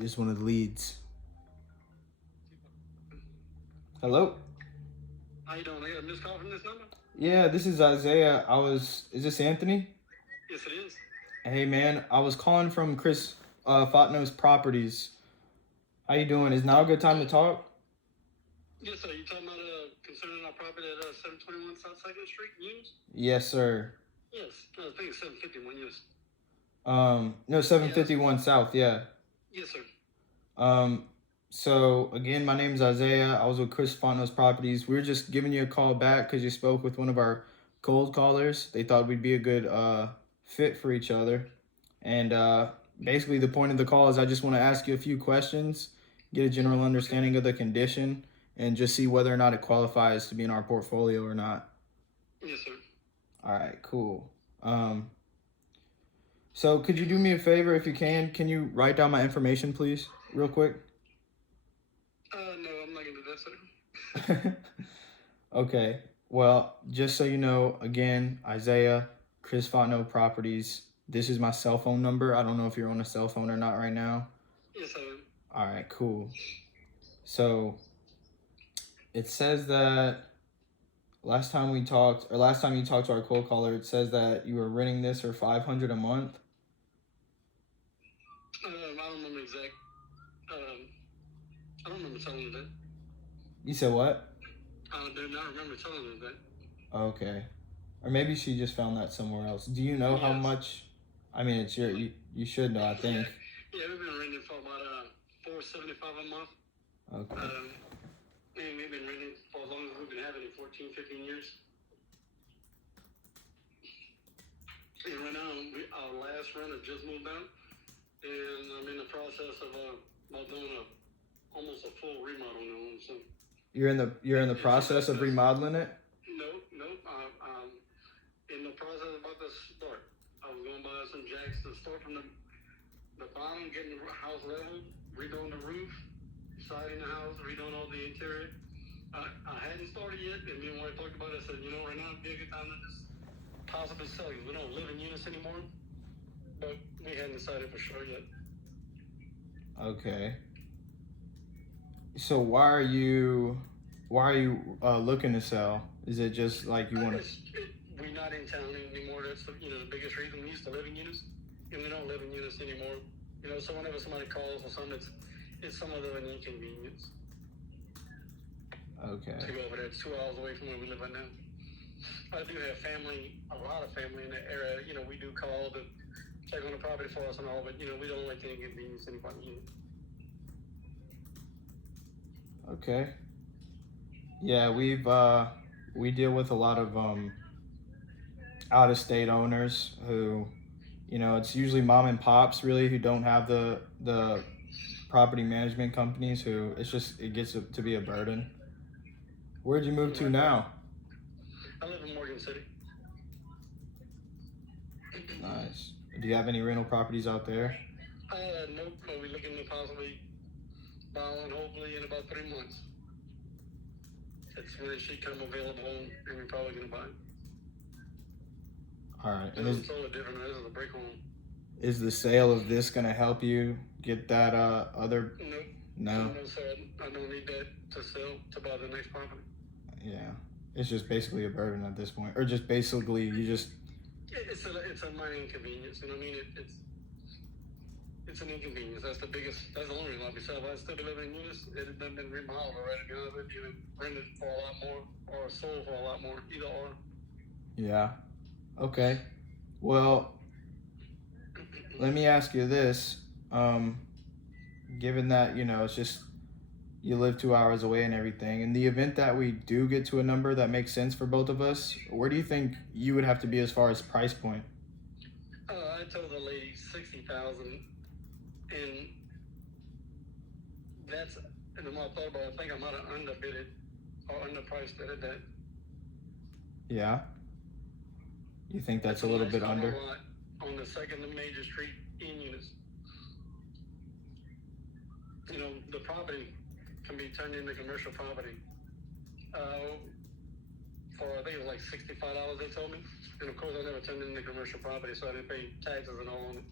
Just one of the leads. Hello? How you doing? I got a missed call from this number? Yeah, this is Isaiah. Is this Anthony? Yes, it is. Hey man, I was calling from Chris Fatno's Properties. How you doing? Is now a good time to talk? Yes, sir. You talking about concerning our property at 721 South 2nd Street, News? Yes, sir. Yes. I think it's 751, yes. No, 751 South, yeah. Yes, sir. Um, so again, my name is Isaiah. I was with Chris Fatno's Properties. We were just giving you a call back because you spoke with one of our cold callers. They thought we'd be a good fit for each other. And basically, the point of the call is I just want to ask you a few questions, get a general understanding of the condition, and just see whether or not it qualifies to be in our portfolio or not. Yes, sir. All right, cool. So could you do me a favor if you can? Can you write down my information, please, real quick? No, I'm not going to do that, sir. Okay. Well, just so you know, again, Isaiah, Chris Fatno Properties. This is my cell phone number. I don't know if you're on a cell phone or not right now. Yes, I am. All right, cool. So it says that last time you talked to our cold caller, it says that you were renting this for $500 a month. I don't remember exact. I don't remember telling you that. You said what? I do not remember telling you that. Okay. Or maybe she just found that somewhere else. Do you know how much? I mean, it's you should know, I think. Yeah, we've been renting for about $475 a month. Okay. And we've been renting for as long as we've been having it, 14, 15 years. And right now, our last renter just moved out, and I'm in the process of doing almost a full remodel now. So you're in the process of remodeling it? Nope. In the process about to start. I was going to buy some jacks to start from the bottom, getting the house leveled, redoing the roof, siding the house, redoing all the interior. I hadn't started yet, and then when I talked about it, I said, right now it'd be a good time to just possibly sell because we don't live in units anymore, but we hadn't decided for sure yet. Okay. So why are you looking to sell? Is it just like you want to? We're not in town anymore. That's the biggest reason. We used to live in units, and we don't live in units anymore. So whenever somebody calls or something, it's some other an inconvenience. Okay. To go over there, it's 2 hours away from where we live right now. I do have family, a lot of family in the area. We do call to check on the property for us and all, but we don't like to inconvenience anybody. Okay. Yeah, we deal with a lot of out-of-state owners who, it's usually mom and pops really who don't have the property management companies who it gets to be a burden. Where'd you move to now? I live in Morgan City. Nice. Do you have any rental properties out there? Nope. We're looking to possibly buy one hopefully in about 3 months. It's when it should come available, and we're probably going to buy it. All right. And it's totally different. This is a break home. Is the sale of this going to help you get that other? Nope. No, sir. I don't need that to sell to buy the next property. Yeah. It's just basically a burden at this point. Or just basically you just... It's a minor inconvenience. I mean, it's an inconvenience. That's the only reason I'll be selling. If I still be living in units, it had been remodeled already. To be honest with you, rented for a lot more or sold for a lot more. Either or. Yeah. Okay. Well, let me ask you this. Given that, it's just you live 2 hours away and everything, in the event that we do get to a number that makes sense for both of us, where do you think you would have to be as far as price point? I told the lady $60,000, and that's, and the more I thought about it, I think I might have underbid it or underpriced it at that. Yeah. You think that's a little bit under? On the 2nd major street in units. The property can be turned into commercial property. For I think it was like $65 they told me, and of course I never turned it into commercial property, so I didn't pay taxes and all on it.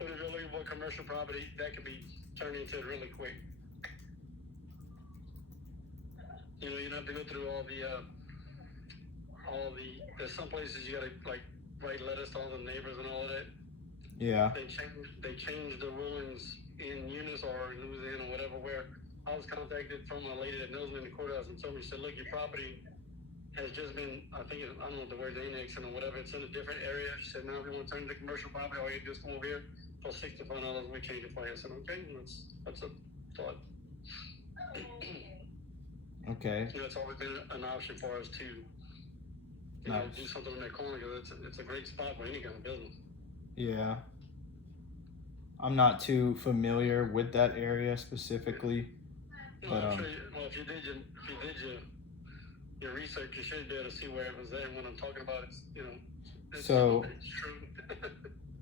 But if you're looking for commercial property, that could be turned into it really quick. You know, you don't have to go through there's some places you gotta like write letters to all the neighbors and all of that. Yeah. They changed the rulings in Eunice or Louisiana or whatever, where I was contacted from a lady that knows me in the courthouse and told me, she said, look, your property has just been, I don't know what the word annexing or whatever, it's in a different area. She said, now if you want to turn it to commercial property, all you do is come over here for $65, we change it for you. I said, okay, that's a thought. Okay. You know, it's always been an option for us to, you know, do something in that corner, because it's a great spot for any kind of business. Yeah. I'm not too familiar with that area specifically. No, But I'm sure well, if you did your research, you should be able to see where it was there. And what I'm talking about is, you know, it's true.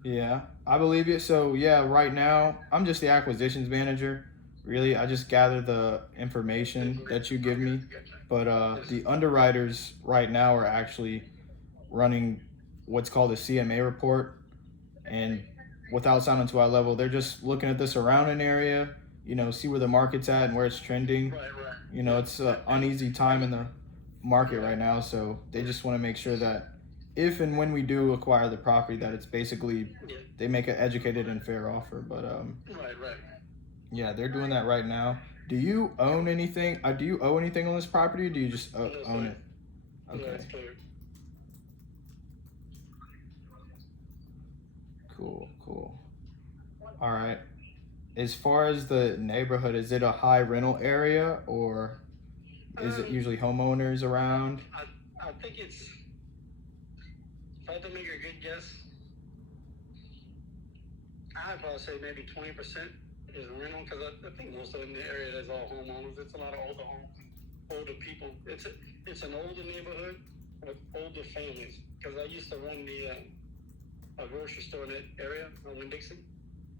Yeah, I believe it. So yeah, right now I'm just the acquisitions manager. Really, I just gather the information that you give me. But the underwriters right now are actually running what's called a CMA report, and without sounding too high level, they're just looking at the surrounding area, see where the market's at and where it's trending. Right. It's an uneasy time in the market right now, so they just want to make sure that if and when we do acquire the property, that it's basically they make an educated and fair offer. But right. yeah, they're doing that right now. Do you own anything? Do you owe anything on this property, or do you just own it? Okay. Cool. All right. As far as the neighborhood, is it a high rental area, or is it usually homeowners around? I think it's, if I had to make a good guess, I'd probably say maybe 20% is rental, because I think most of in the area is all homeowners. It's a lot of older homes, older people. It's an older neighborhood with older families, because I used to run a grocery store in that area on Winn-Dixie.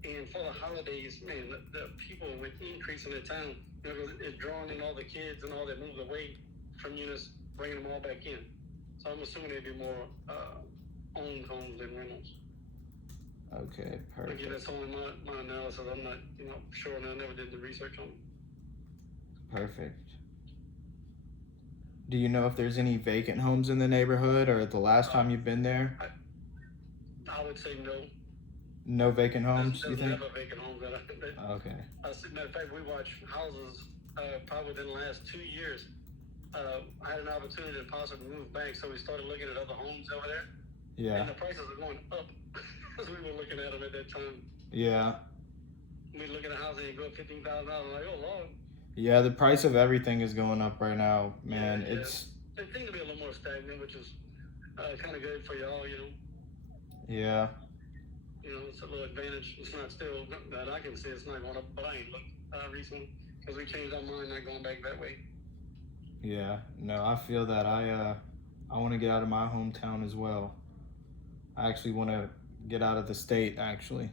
And for the holidays, man, the people were increasing in town. You know, it's drawing in all the kids and all that moved away from Eunice, bringing them all back in. So I'm assuming they'd be more owned homes than rentals. Okay, perfect. Again, that's only my analysis. I'm not, sure, and I never did the research on it. Perfect. Do you know if there's any vacant homes in the neighborhood, or the last time you've been there? I would say no. No vacant homes, you think? Never vacant homes. Okay. Matter of fact, we watched houses probably within the last 2 years. I had an opportunity to possibly move back, so we started looking at other homes over there. Yeah. And the prices are going up as we were looking at them at that time. Yeah. We look at a house and it go up $15,000. I'm like, oh Lord. Yeah, the price of everything is going up right now, man. Yeah. It's. They seem to be a little more stagnant, which is kind of good for y'all, Yeah. It's a little advantage. It's not still that I can see. It's not going up, but I ain't looked recently because we changed our mind, not going back that way. Yeah. No, I feel that. I want to get out of my hometown as well. I actually want to get out of the state. Actually,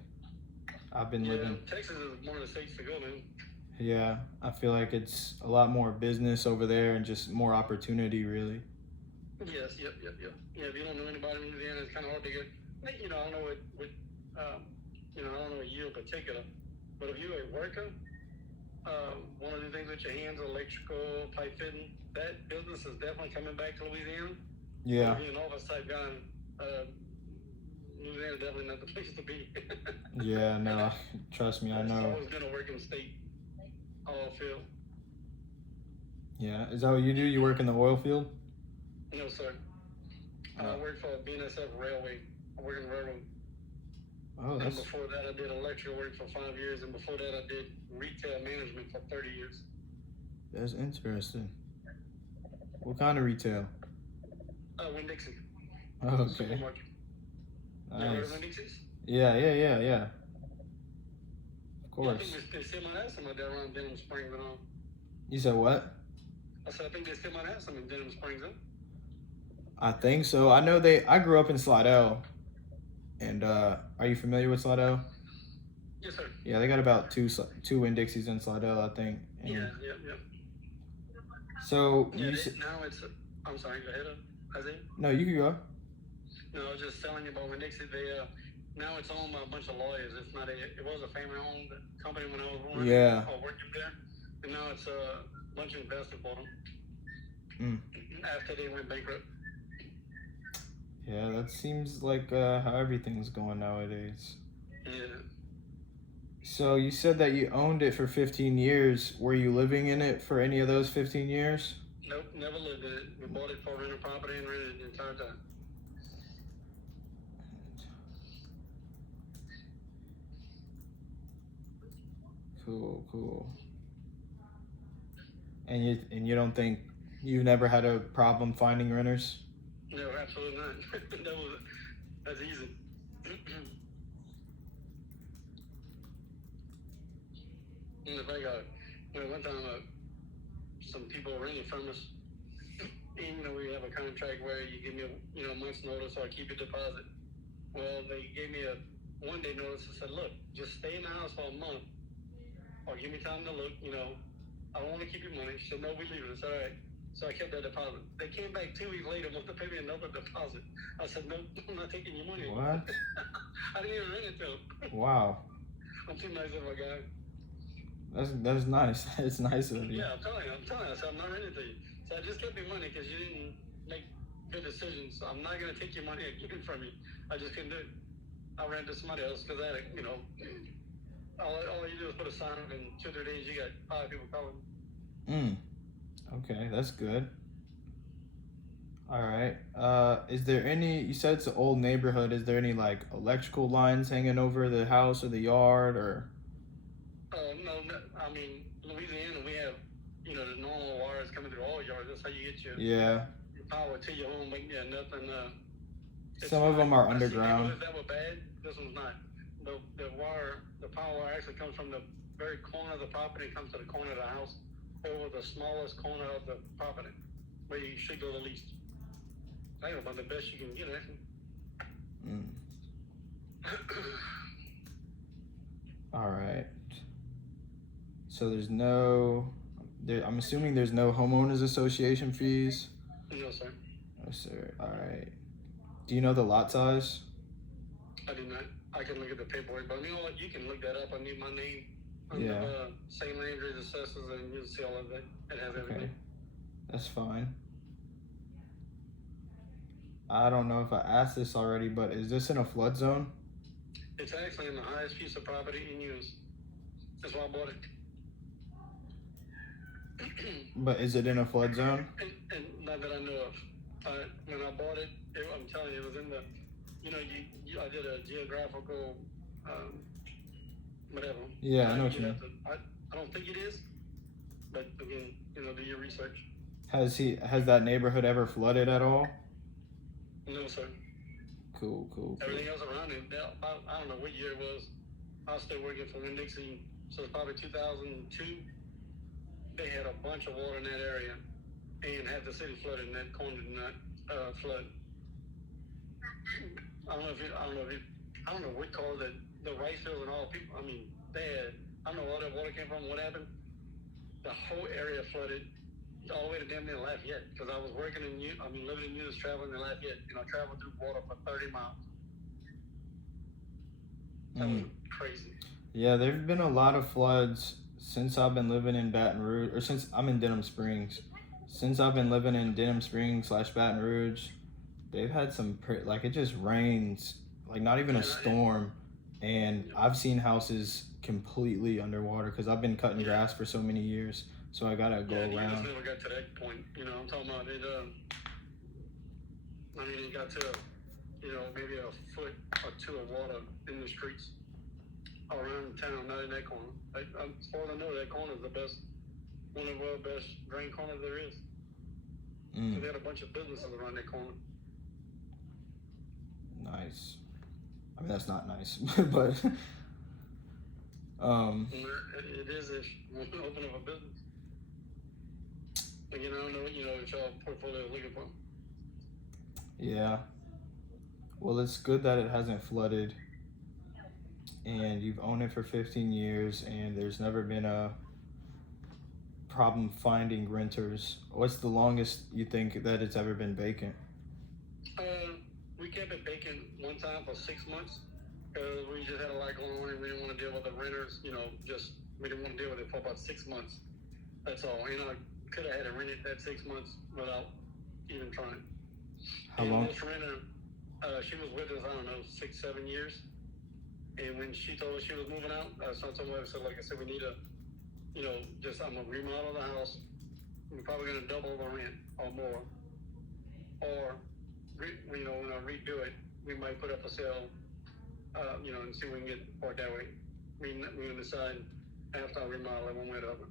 I've been living. Texas is one of the states to go, man. Yeah, I feel like it's a lot more business over there and just more opportunity, really. Yes, yep. Yeah, if you don't know anybody in Louisiana, it's kind of hard to get. I don't know I don't know a year in particular, but if you're a worker, one of the things with your hands, electrical, pipe fitting, that business is definitely coming back to Louisiana. Yeah. If you're an office type guy, Louisiana definitely not the place to be. Yeah, no, trust me, I know. It's always been a working state, oil field. Yeah, is that what you do? You work in the oil field? No, sir. I work for BNSF Railway. I work in the railroad. Oh, that's. And before that, I did electrical work for 5 years, and before that, I did retail management for 30 years. That's interesting. What kind of retail? Winn-Dixie. Oh, okay. Supermarket. Nice. You heard of Winn-Dixie's? Yeah. Of course. Yeah, I think they still might have some out there around Denham Springs and all. You said what? I said I think they still might have some in Denham Springs, huh? I think so. I know I grew up in Slidell. And are you familiar with Slidell? Yes, sir. Yeah, they got about two Winn-Dixies in Slidell, I think. And Yeah. So now it's. I'm sorry. Go ahead, Isaiah. No, you can go. No, I was just telling you about Winn-Dixie. Now it's owned by a bunch of lawyers. It's not a. It was a family-owned company when I was running Yeah. or working there, and now it's a bunch of investors bought them Mm. after they went bankrupt. Yeah, that seems like how everything's going nowadays. Yeah. So you said that you owned it for 15 years. Were you living in it for any of those 15 years? Nope, never lived in it. We bought it for rental property and rented it the entire time. Cool, cool. And you don't think you've never had a problem finding renters? No, absolutely not. That's easy. In fact, one time some people rented from us. Even though we have a contract where you give me a month's notice or I keep your deposit. Well, they gave me a 1-day notice and said, look, just stay in the house for a month or give me time to look. I don't want to keep your money. She said, no, we leave it. It's all right. So I kept that deposit. They came back 2 weeks later, wanted to pay me another deposit. I said, no, I'm not taking your money. What? I didn't even rent it to them. Wow. I'm too nice of a guy. That's nice. It's nice of you. Yeah, I'm telling you. I said, I'm not renting to you. So I just kept your money because you didn't make good decisions. So I'm not going to take your money and keep it from you. I just couldn't do it. I ran to somebody else because I had, all you do is put a sign up in 2 or 3 days, you got 5 people calling. Okay, that's good. All right. Is there any? You said it's an old neighborhood. Is there any like electrical lines hanging over the house or the yard or? No. I mean, Louisiana, we have, the normal wires coming through all yards. That's how you get your power to your home. But yeah, nothing. Some of them are underground. If that were bad, this one's not. The power wire actually comes from the very corner of the property and comes to the corner of the house over the smallest corner of the property where you should go the least. I think about the best you can get, actually. All right. So there's no. I'm assuming there's no homeowners association fees. No, sir. No, sir. All right. Do you know the lot size? I do not. I can look at the paperwork, but you know what? You can look that up. I need my name. Yeah. St. Landry's assessors, and you'll see all of that. It has everything. Okay. That's fine. I don't know if I asked this already, but is this in a flood zone? It's actually in the highest piece of property in use. That's why I bought it. But is it in a flood zone? And not that I know of. When I bought it, I'm telling you, it was in the, I did a geographical, whatever. Yeah, I know what you mean. I don't think it is, but again, do your research. Has that neighborhood ever flooded at all? No, sir. Cool. Everything else around it, I don't know what year it was. I was still working for Winn-Dixie, so it's probably 2002. They had a bunch of water in that area, and had the city flooded, and that corner did not flood. I don't know what caused it. The rice fields and all people. I mean, I don't know where that water came from. What happened? The whole area flooded all the way to damn near Lafayette. Because I was living in units, traveling to Lafayette. I traveled through water for 30 miles. That was crazy. Yeah, there've been a lot of floods since I've been living in Baton Rouge, or since I'm in Denham Springs. Since I've been living in Denham Springs / Baton Rouge, they've had some it just rains, like not even a storm, and I've seen houses completely underwater because I've been cutting grass for so many years, so I gotta go around. Yeah, never got to that point. I'm talking about it. It got to maybe a foot or 2 of water in the streets around town, not in that corner. As far as I know, that corner is one of the best drain corners there is. So they had a bunch of businesses around that corner. Nice. I mean, that's not nice, but it is if you want to open up a business. Again, I don't know what y'all portfolio is looking for. Yeah. Well, it's good that it hasn't flooded, and you've owned it for 15 years, and there's never been a problem finding renters. What's the longest you think that it's ever been vacant? We kept it vacant one time for 6 months, because we just had a lot going on and we didn't want to deal with the renters. We didn't want to deal with it for about 6 months. That's all. I could have had it rented that 6 months without even trying. How And long? this renter, she was with us, I don't know, 6, 7 years. And when she told us she was moving out, so I told her, I said, like I said, we need to, I'm going to remodel the house. We're probably going to double the rent or more. Or, when I redo it, we might put up a sale, and see if we can get it that way. We're going to decide after I remodel it one way or the other.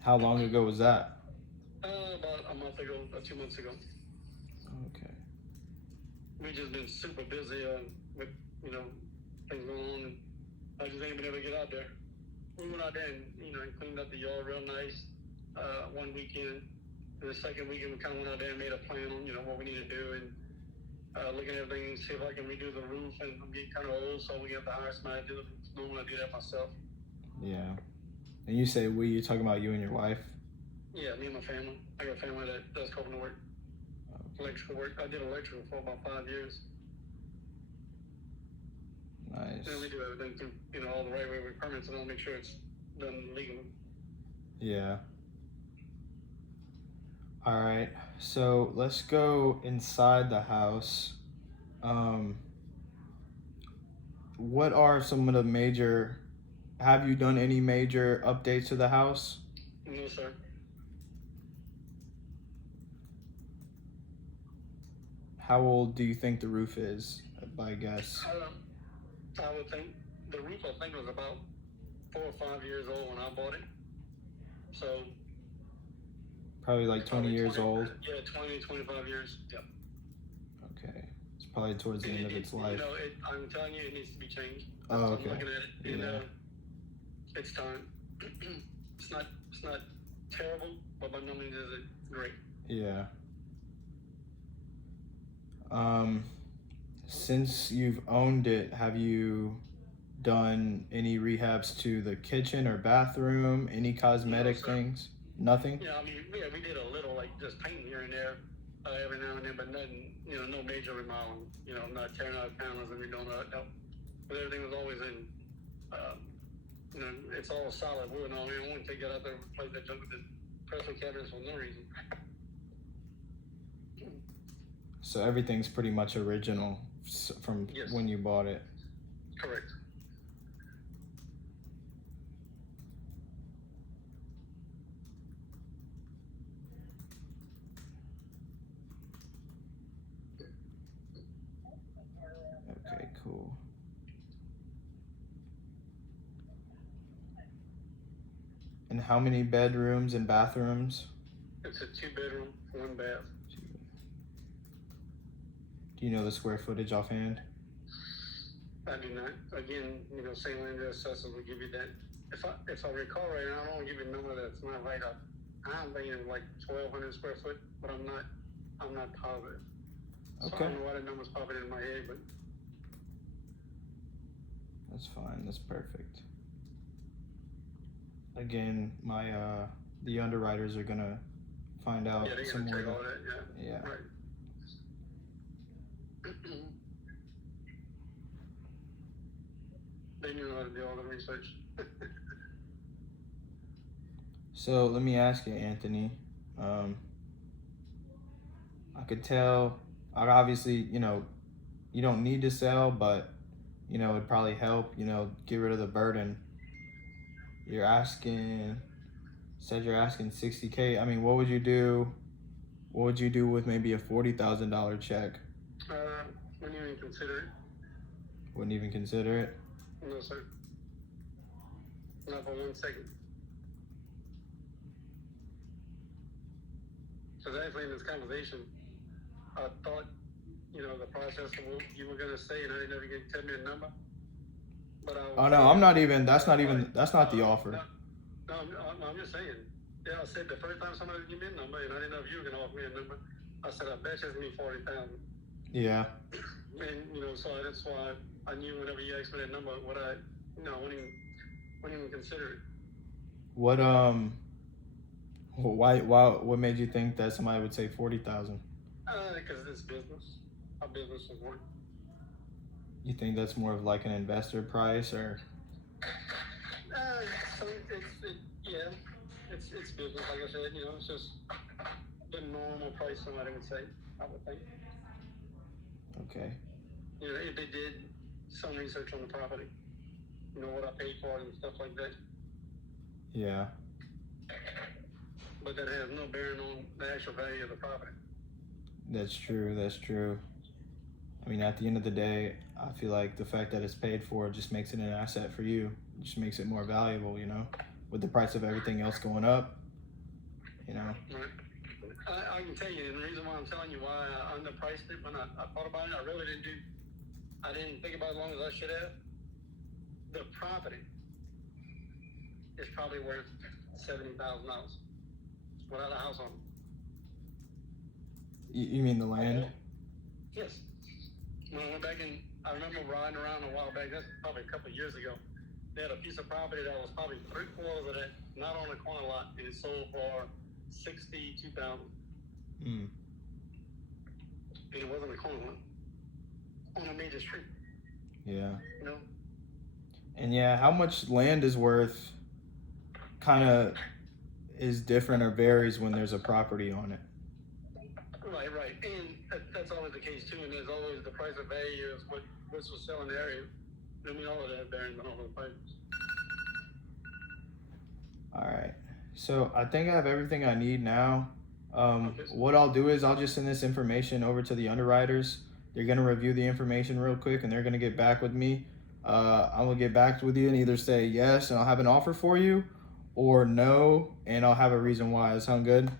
How long ago was that? About a month ago, 2 months ago. Okay. We just been super busy with, things going on. And I just ain't been able to get out there. We went out there and, cleaned up the yard real nice one weekend. And the second weekend, we kind of went out there and made a plan on, what we need to do. And looking at everything and see if I can redo the roof. And I'm getting kind of old, so we have to hire somebody to do it. Normally I do that myself. Yeah. And you say we, you're talking about you and your wife? Yeah, me and my family. I got a family that does carpenter work, electrical work. I did electrical for about 5 years. Nice. And we do everything through, all the right way with permits, and I'll make sure it's done legally. Yeah. All right. So let's go inside the house. What are some of the major? Have you done any major updates to the house? No, sir. How old do you think the roof is, by guess? I would think the roof, I think, was about 4 or 5 years old when I bought it. So Probably like 20 years old. Yeah, 20, 25 years. Yep. Okay. It's probably towards the end of its life. I'm telling you, it needs to be changed. Oh, okay. I'm looking at it, Yeah. It's time. It's not terrible, but by no means is it great. Yeah. Since you've owned it, have you done any rehabs to the kitchen or bathroom? Any cosmetic things? Nothing? Yeah, we did a little, like just painting here and there, every now and then, but nothing, no major remodeling. Not tearing out panels and redoing that. No. But everything was always in, it's all solid wood. I don't want to take that out there and replace that junk with the pressing cabinets for no reason. So everything's pretty much original from when you bought it. Correct. Okay, cool. And how many bedrooms and bathrooms? It's a 2-bedroom, 1 bath. Do you know the square footage offhand? I do not. Again, St. Landry assessors will give you that. If I recall right now, I don't want to give you a number that's not right up. I'm thinking like 1,200 square foot, but I'm not positive. Okay. So I don't know why that number's popping in my head, but that's fine. That's perfect. Again, the underwriters are gonna find out yeah, they're some gonna more. check all that. Yeah. Yeah. Right. They knew how to do all the research. So let me ask you, Anthony. I could tell. Obviously, you don't need to sell, but it'd probably help. Get rid of the burden. You're asking 60K. I mean, what would you do? What would you do with maybe a $40,000 check? Wouldn't even consider it. Wouldn't even consider it? No, sir. Not for 1 second. Because actually in this conversation, I thought, the process of what you were gonna say, and I didn't know you could tell me a number. But Oh no, I'm not even. That's not the offer. No, I'm just saying. Yeah, I said the first time somebody gave me a number, and I didn't know if you were gonna offer me a number. I said, I bet you it's gonna be 40,000. Yeah. And so that's why I knew whenever you asked me that number, I wouldn't even consider it. What why what made you think that somebody would say 40,000? Because it's business. How business is work. You think that's more of like an investor price, or? So yeah, it's business. Like I said, it's just the normal price somebody would say. I would think. Okay. If they did some research on the property, what I paid for it and stuff like that. Yeah. But that has no bearing on the actual value of the property. That's true. That's true. I mean, at the end of the day, I feel like the fact that it's paid for just makes it an asset for you. It just makes it more valuable, with the price of everything else going up, Right. I can tell you, and the reason why I'm telling you why I underpriced it when I thought about it, I didn't think about it as long as I should have. The property is probably worth $70,000 without a house on it. You mean the land? Yes. When I went back I remember riding around a while back, that's probably a couple of years ago. They had a piece of property that was probably 3/4 of that, not on the corner lot, and it sold for $62,000. And it wasn't a corner lot, on a major street. Yeah. You know? And yeah, how much land is worth kind of is different or varies when there's a property on it. Right. And that's always the case too. And there's always the price of value is what's for sale in the area. I mean, all of that bearing on all the prices. All right. So I think I have everything I need now. What I'll do is I'll just send this information over to the underwriters. They're going to review the information real quick and they're going to get back with me. I will get back with you and either say yes and I'll have an offer for you, or no and I'll have a reason why. Does that sound good?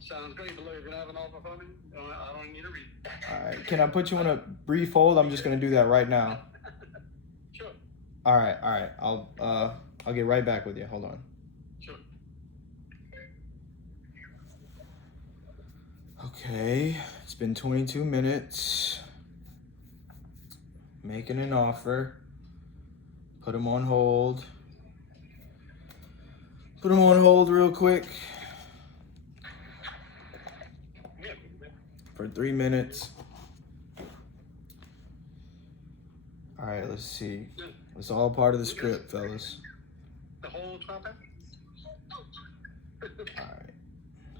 Sounds great, but look, if you have an offer for me, I don't need a reason. All right. Can I put you on a brief hold? I'm just going to do that right now. Sure. All right. I'll get right back with you. Hold on. Sure. Okay, it's been 22 minutes. Making an offer. Put him on hold. Put him on hold real quick. Yeah. For 3 minutes. All right, let's see. It's all part of the script, fellas. The whole topic? All right.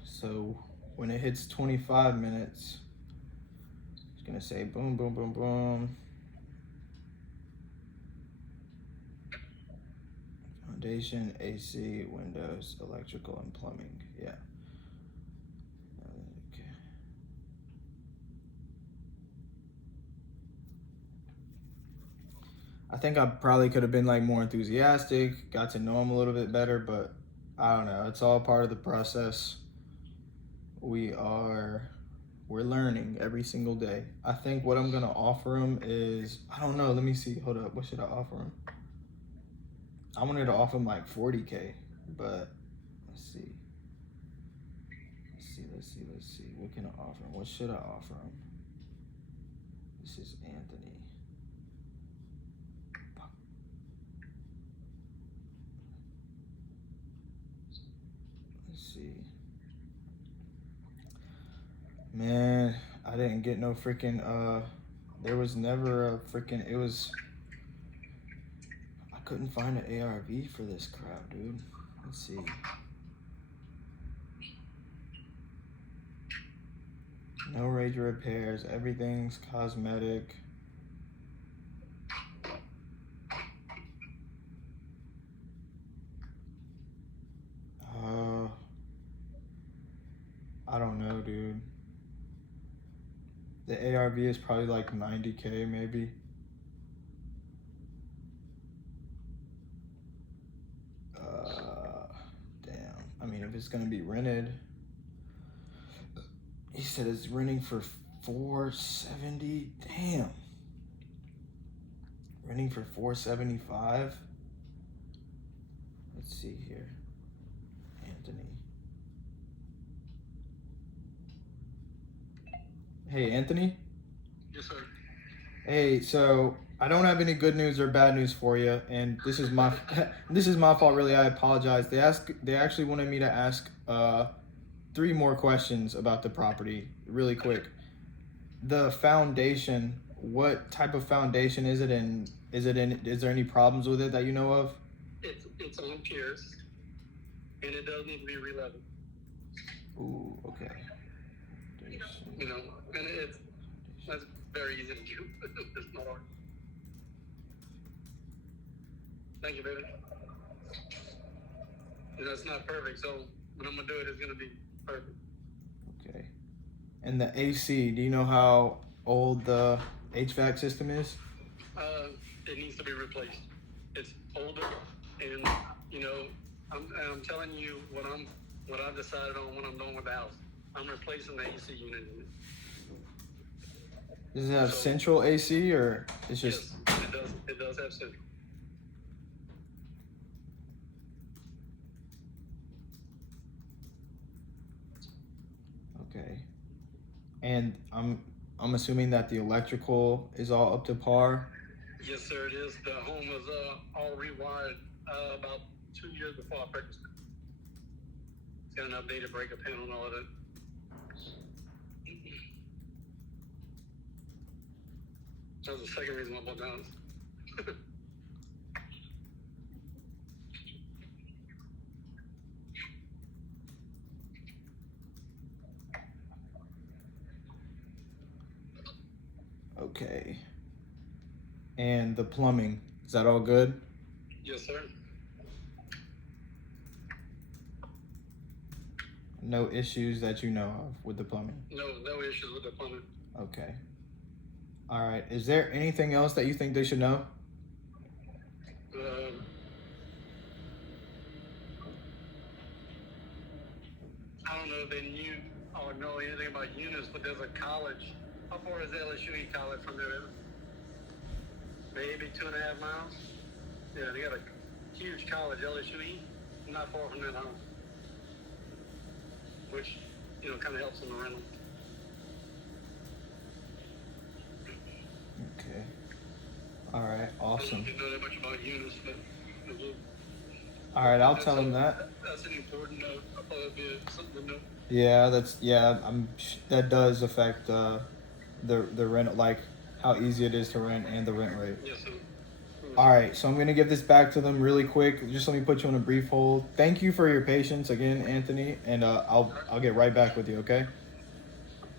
So when it hits 25 minutes, it's gonna say boom, boom, boom, boom. Foundation, AC, windows, electrical, and plumbing. Yeah. Okay. I think I probably could have been like more enthusiastic, got to know him a little bit better, but I don't know. It's all part of the process. We're learning every single day. I think what I'm gonna offer him is, I don't know, let me see, hold up, what should I offer him? I wanted to offer him like 40K, but let's see. What can I offer him? What should I offer him? This is Anthony. Let's see. Man, I didn't get no freaking, there was never a freaking, I couldn't find an ARV for this crap, dude. Let's see. No major repairs, everything's cosmetic. I don't know, dude. The ARV is probably like 90K maybe. Damn. I mean, if it's gonna be rented, he said it's renting for 470. Damn. Renting for 475. Let's see here. Anthony. Hey, Anthony? Yes, sir. Hey, so I don't have any good news or bad news for you, and this is my fault. Really, I apologize. They actually wanted me to ask 3 more questions about the property, really quick. The foundation, what type of foundation is it, and is there any problems with it that you know of? It's on piers, and it does need to be re-leveled. Ooh, okay. You know, and that's very easy to do. It's not hard. Thank you, baby. And that's not perfect, so when I'm gonna do it, it's gonna be perfect. Okay. And the AC, do you know how old the HVAC system is? It needs to be replaced. It's older, and you know, I'm telling you what I've decided on when I'm done with the house. I'm replacing the AC unit in it. Does it have central AC, or it's just? Yes, it does. It does have central. Okay. And I'm assuming that the electrical is all up to par. Yes, sir, it is. The home was all rewired about 2 years before I purchased it. It's got an updated breaker panel and all of that. That was the second reason I bought the house. Okay. And the plumbing, is that all good? Yes, sir. No issues that you know of with the plumbing? No issues with the plumbing. Okay. All right. Is there anything else that you think they should know? I don't know if they knew or know anything about units, but there's a college. How far is LSUE College from there? Maybe 2.5 miles. Yeah, they got a huge college, LSUE, not far from that home. Which, you know, kind of helps in the rental. Okay. All right. Awesome. I don't know that much about units, but all right, I'll tell them that. That's an important note. I thought it'd be something to know. Yeah, that does affect the rent, like how easy it is to rent and the rent rate. Yes, sir. All right, so I'm gonna give this back to them really quick. Just let me put you on a brief hold. Thank you for your patience again, Anthony, and I'll get right back with you. Okay?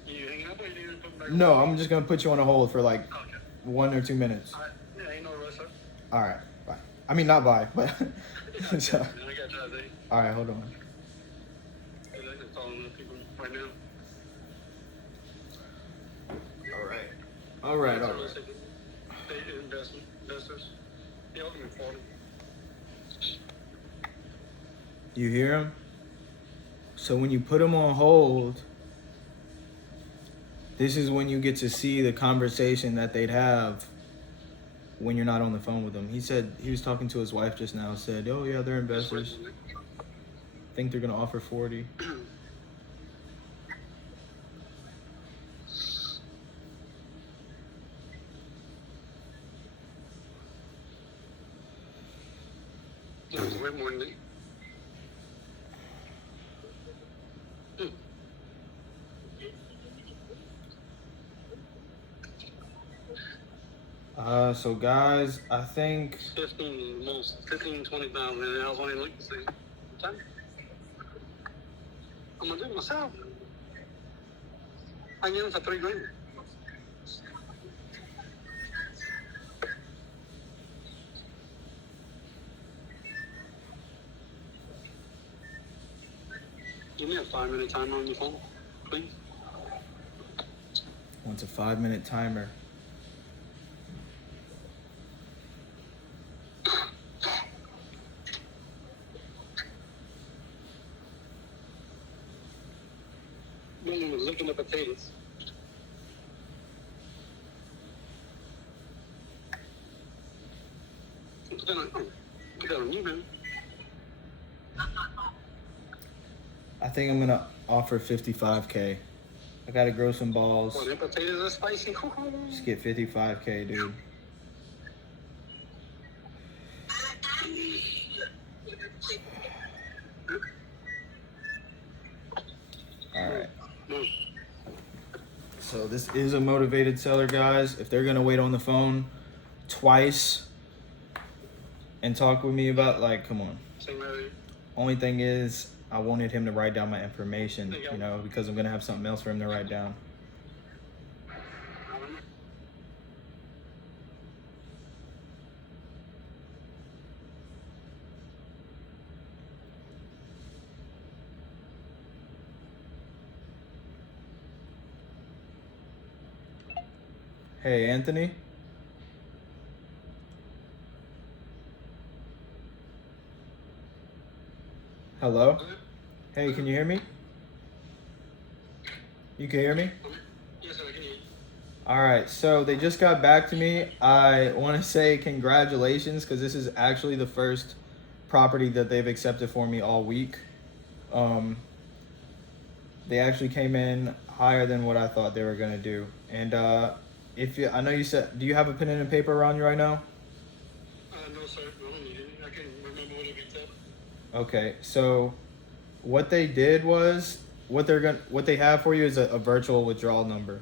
You hanging up or you need to put them back? No, I'm just gonna put you on a hold for like Okay. 1 or 2 minutes. Yeah, ain't no rush, sir. All right, bye. I mean, not bye, but. So, I got you, Isaiah. all right, hold on. I'm calling the people right now. All right. Investors. Yeah, I'll give me 40. You hear him? So when you put them on hold, this is when you get to see the conversation that they'd have when you're not on the phone with them. He said he was talking to his wife just now. Said, "Oh yeah, they're investors. Think they're gonna offer 40." Way more than So guys, I think 20,000, and I was only looking to see. I'm gonna do it myself. I can get them for $3,000. Give me a 5-minute timer on your phone, please. wants a 5-minute timer. Looking at potatoes. Put that on you, man. I think I'm gonna offer 55K. I gotta grow some balls. Oh, the potatoes are spicy. Just get 55K, dude. All right. So this is a motivated seller, guys. If they're gonna wait on the phone twice and talk with me about, like, come on. Only thing is, I wanted him to write down my information, you know, because I'm gonna have something else for him to write down. Hey, Anthony. Hello? Hey, can you hear me? You can hear me? Yes, sir, I can hear you. All right, so they just got back to me. I want to say congratulations because this is actually the first property that they've accepted for me all week. They actually came in higher than what I thought they were gonna do. And if you, I know you said, do you have a pen and a paper around you right now? No, sir, I don't need any. I can remember what it said. Okay, so what they did was what they have for you is a virtual withdrawal number,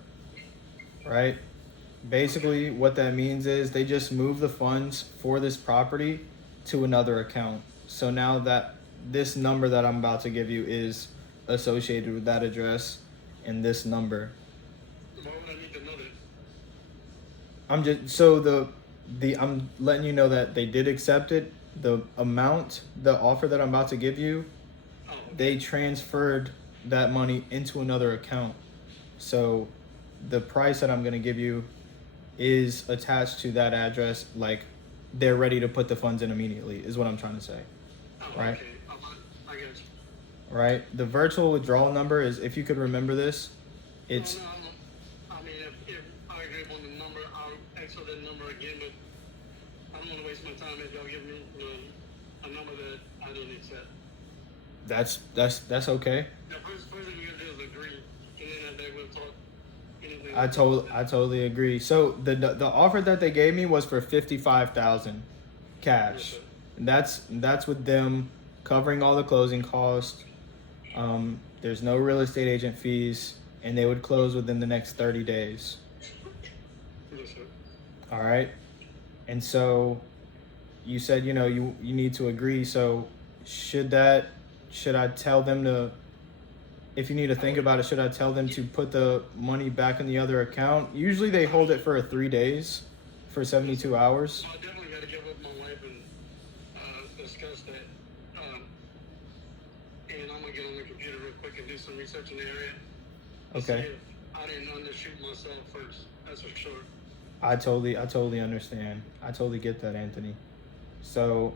right? Basically, what that means is they just move the funds for this property to another account. So now that this number that I'm about to give you is associated with that address and this number. Why would I need to know that? I'm just so the I'm letting you know that they did accept it. The amount, the offer that I'm about to give you, Oh, okay. they transferred that money into another account. So the price that I'm going to give you is attached to that address. Like, they're ready to put the funds in immediately is what I'm trying to say. Oh, Right. Okay. I got you. Right, the virtual withdrawal number is, if you could remember this, it's No, I mean, if I agree on the number, I'll answer that number again, but I don't want to waste my time if y'all give me a number that I didn't accept. that's okay. The first thing we gotta do is agree, and then they will talk. Anything I totally agree. So the offer that they gave me was for 55,000 Yes, cash. sir. And that's with them covering all the closing costs. There's no real estate agent fees, and they would close within the next 30 days. Yes, sir. All right. And so you said, you know, you need to agree. So should I tell them to, if you need to think about it, should I tell them to put the money back in the other account? Usually they hold it for 3 days, for 72 hours. I definitely got to give up my wife and discuss that. And I'm gonna get on the computer real quick and do some research in the area. to see Okay. if I didn't undershoot myself first. That's for sure. I totally understand. I totally get that, Anthony. So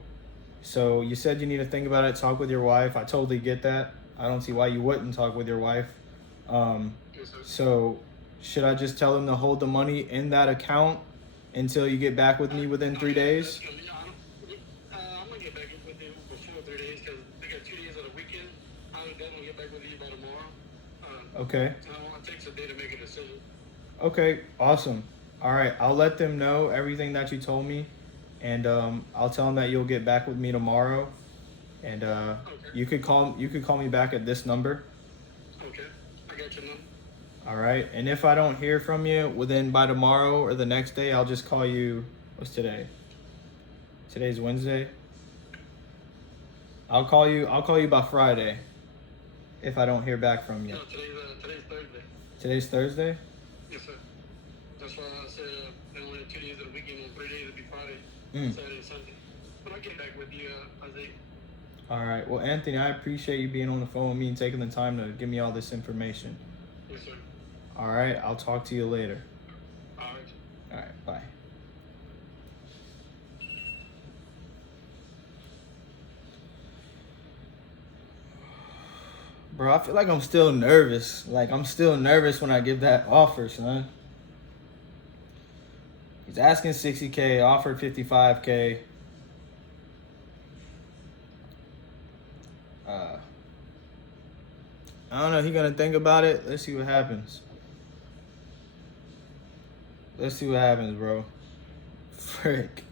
you said you need to think about it, talk with your wife. I totally get that. I don't see why you wouldn't talk with your wife. Yes, sir. So should I just tell them to hold the money in that account until you get back with me within 3 days? I'm gonna get back with you before 3 days because they got 2 days of the weekend. I'll definitely get back with you by tomorrow. Okay. It takes a day to make a decision. Okay, awesome. All right, I'll let them know everything that you told me, and I'll tell them that you'll get back with me tomorrow, and Okay. you could call me back at this number. Okay. I got your number. All right, and if I don't hear from you within by tomorrow or the next day, I'll just call you. What's today? Today's Wednesday. I'll call you by Friday if I don't hear back from you. No, today's Thursday. Today's Thursday. Yes, sir. That's why I said they only have 2 days of the weekend and 3 days it'll be Friday, Mm. Saturday, and Sunday. But I'll get back with you, Isaiah. All right. Well, Anthony, I appreciate you being on the phone with me and taking the time to give me all this information. Yes, sir. All right. I'll talk to you later. All right. All right. Bye. Bro, I feel like I'm still nervous. Like, I'm still nervous when I give that offer, son. He's asking 60K, offered 55K. I don't know. He gonna think about it. Let's see what happens. Let's see what happens, bro. Frick.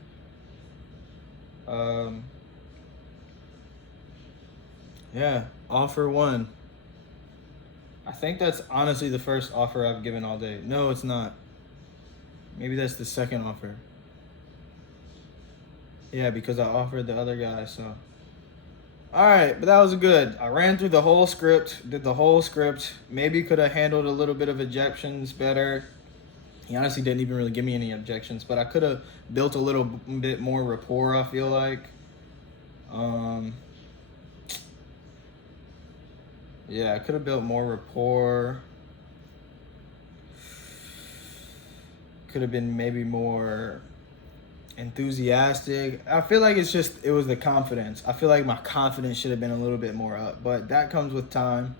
Yeah, offer one. I think that's honestly the first offer I've given all day. No, it's not. Maybe that's the second offer. Yeah, because I offered the other guy, so. Alright, but that was good. I ran through the whole script, did the whole script. Maybe could have handled a little bit of objections better. He honestly didn't even really give me any objections, but I could have built a little bit more rapport, I feel like. Yeah, I could have built more rapport. Could have been maybe more enthusiastic. I feel like it was the confidence. I feel like my confidence should have been a little bit more up, but that comes with time.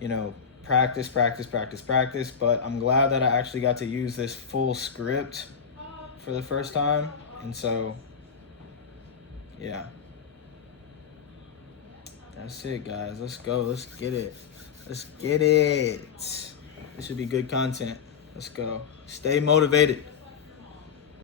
You know, practice, practice, practice, practice. But I'm glad that I actually got to use this full script for the first time. And so, yeah. That's it, guys. Let's go. Let's get it. Let's get it. This should be good content. Let's go. Stay motivated.